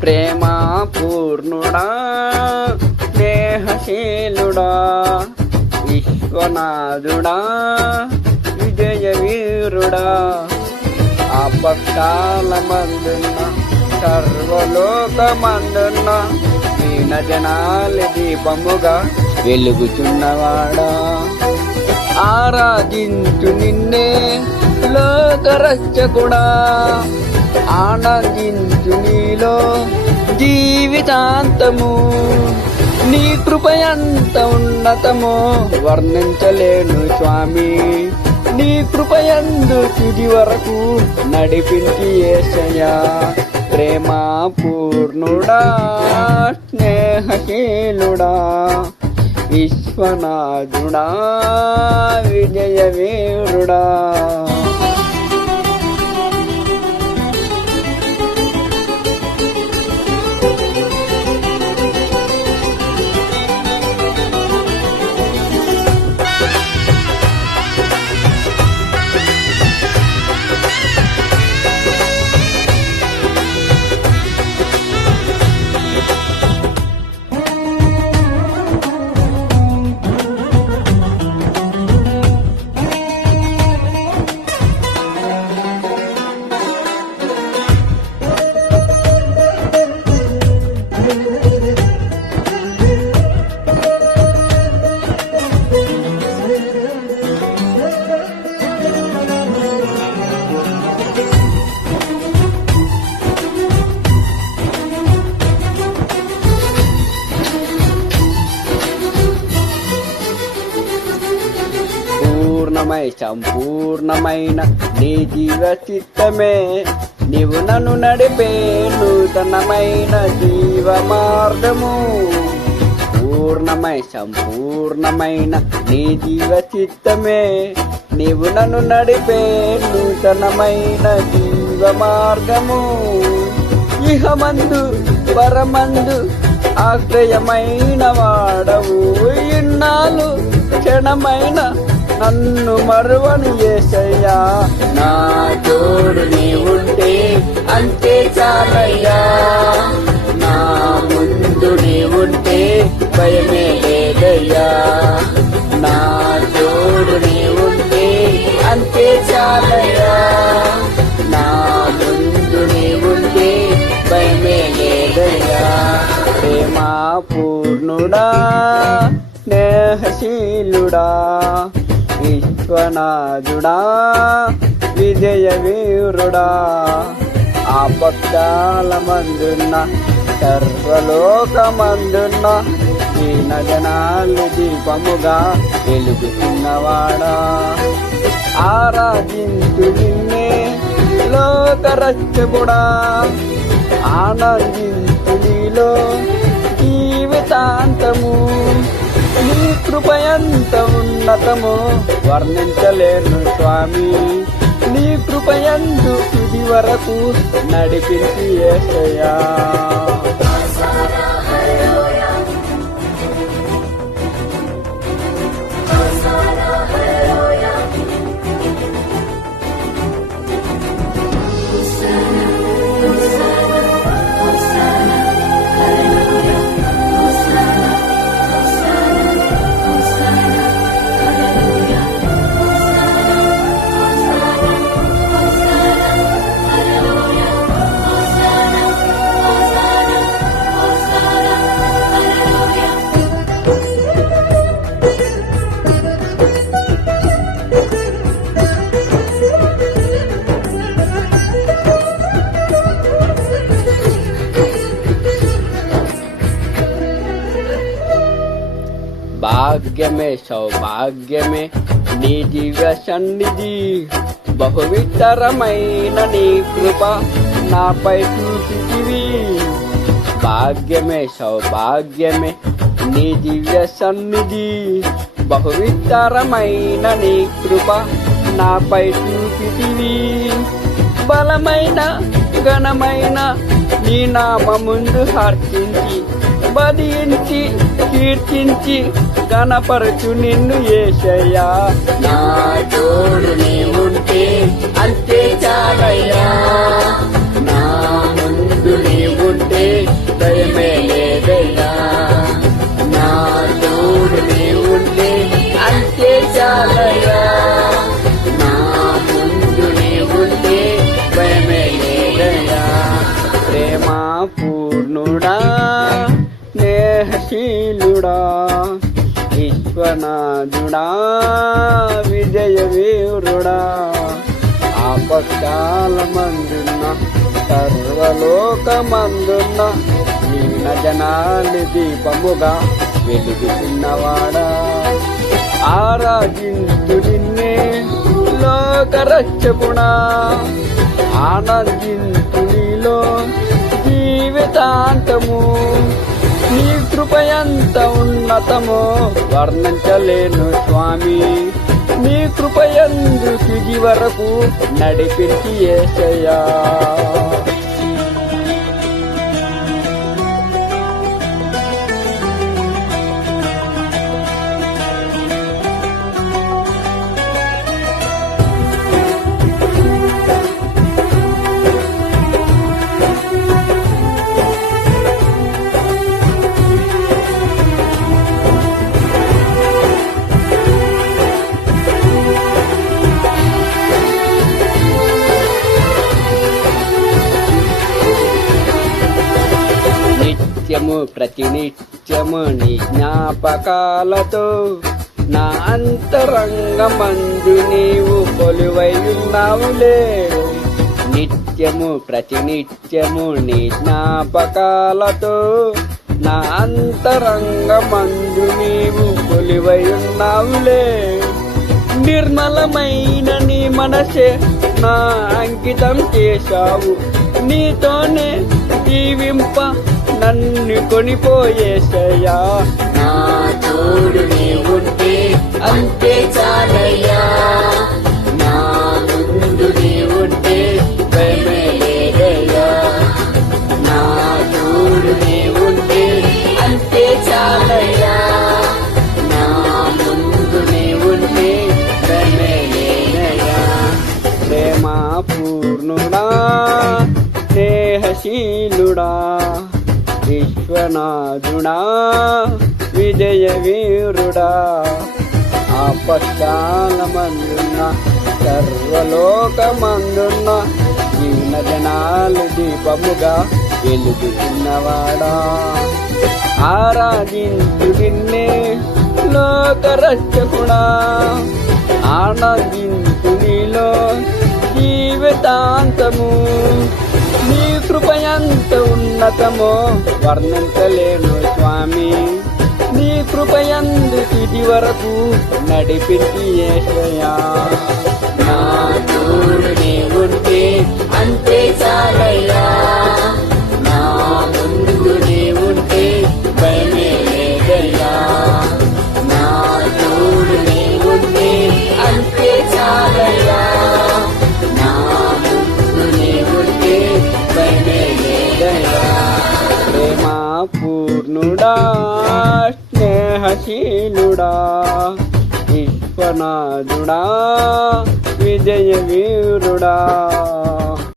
ప్రేమ పూర్ణుడా స్నేహశీలుడా విశ్వనాథుడా విజయ వీరుడా ఆపత్కాల మందున్న సర్వలోకమందున్న దీన జనాలి దీపముగా వెలుగుచున్నవాడా ఆరాధించు నిన్నే లోకరక్షకుడా ఆనందించు నీలో జీవితాంతము నీ కృపయంత ఉన్నతమో వర్ణించలేను స్వామి నీ కృపయందు తుది వరకు నడిపించి యేసయ్యా ప్రేమ పూర్ణుడా స్నేహశీలుడా విశ్వనాథుడా విజయ వీరుడా సంపూర్ణమైన నీ జీవ చిత్తమే నీవు నన్ను నడిపే నూతనమైన జీవ మార్గము సంపూర్ణమైన నీ జీవ చిత్తమే నీవు నన్ను నడిపే నూతనమైన జీవ మార్గము ఇహమందు పరమందు ఆశ్రయమైన వాడవు ఇన్నాళ్ళు క్షణమైన నన్ను మరువను యేసయ్యా నా తోడు నీవుంటే అంతే చాలయ్యా నా ముందు నీవుంటే భయమే లేదయ్యా నా తోడు నీవుంటే అంతే చాలయ్యా నా ముందు నీవుంటే భయమే లేదయ్యా ప్రేమ పూర్ణుడా స్నేహశీలుడా విశ్వనాథుడా విజయ వీరుడా ఆపత్కాల మందున్న సర్వలోకమందున్న దీన జనాలు దీపముగా వెలుగుతున్నవాడా ఆరాధించు నిన్నే లోకరక్షకుడా ఆనందించు నీలో జీవితాంతము నీ కృపయంత ఉన్నతము వర్ణించలేను స్వామి నీ కృపయందు తుది వరకు నడిపించి యేసయ్యా భాగ్యమే సౌభాగ్యమే నీ దివ్య సన్నిధి బహువితరమైన నీ కృప నాపై చూపితివి భాగ్యమే సౌభాగ్యమే నీ దివ్య సన్నిధి బహువితరమైన నీ కృప నాపై చూపితివి బలమైన ఘనమైన నీ నామముందు హర్షించి బదించి కీర్తించి గణపరచు నిన్ను యేసయ్యా నా తోడు నీవుంటే అంతే చాలయ్యా నా ముందు నీవుంటే పూర్ణుడా స్నేహశీలుడా విశ్వనాథుడా విజయవీరుడా ఆపత్కాలమందున్న సర్వలోకమందున్న దీన జనాలి దీపముగా వెలుగుతున్నవాడా ఆరాధించు నిన్నే లోకరక్షకుడా ఆనందించు నీలో జీవితాంతము నీ కృపయంత ఉన్నతమో వర్ణించలేను స్వామి నీ కృపయందు తుది వరకు నడిపించి యేసయ్యా ప్రతినిత్యము నీ జ్ఞాపకాలతో నా అంతరంగమందు నీవు కొలువై ఉన్నావులే నిత్యము ప్రతినిత్యము నీ జ్ఞాపకాలతో నా అంతరంగమందు నీవు కొలువై ఉన్నావులే నిర్మలమైన నీ మనసే నా అంకితం చేశావు నీతోనే జీవింప నన్ను కొనిపోయేసయ్యా నా తోడు నీవుంటే అంతే చాలయ్యా నా ముందు నీవుంటే భయమే లేదయ్యా నా తోడు నీవుంటే అంతే చాలయ్యా నా ముందు నీవుంటే భయమే లేదయ్యా ప్రేమ పూర్ణుడా స్నేహశీలుడా విశ్వనాథుడా విజయవీరుడా ఆపత్కాలమందున్న సర్వలోకమందున్న దీన జనాలు దీపముగా వెలుగుతున్నవాడా ఆరాధించు నిన్నే లోకరక్షకుడా ఆనందించు నీలో జీవితాంతము నీ కృపయంత ఉన్నతమో వర్ణించలేను స్వామి నీ కృపయందు తుది వరకు నడిపించి యేసయ్యా నా తోడు నీవుంటే అంతే చాలయ్యా నా ముందు నీవుంటే భయమే లేదయ్యా నా తోడు నీవుంటే అంతే చాలయ్యా నా ముందు నీవుంటే భయమే లేదయ్యా ప్రేమ పూర్ణుడా స్నేహశీలుడా విశ్వనాథుడా విజయవీరుడా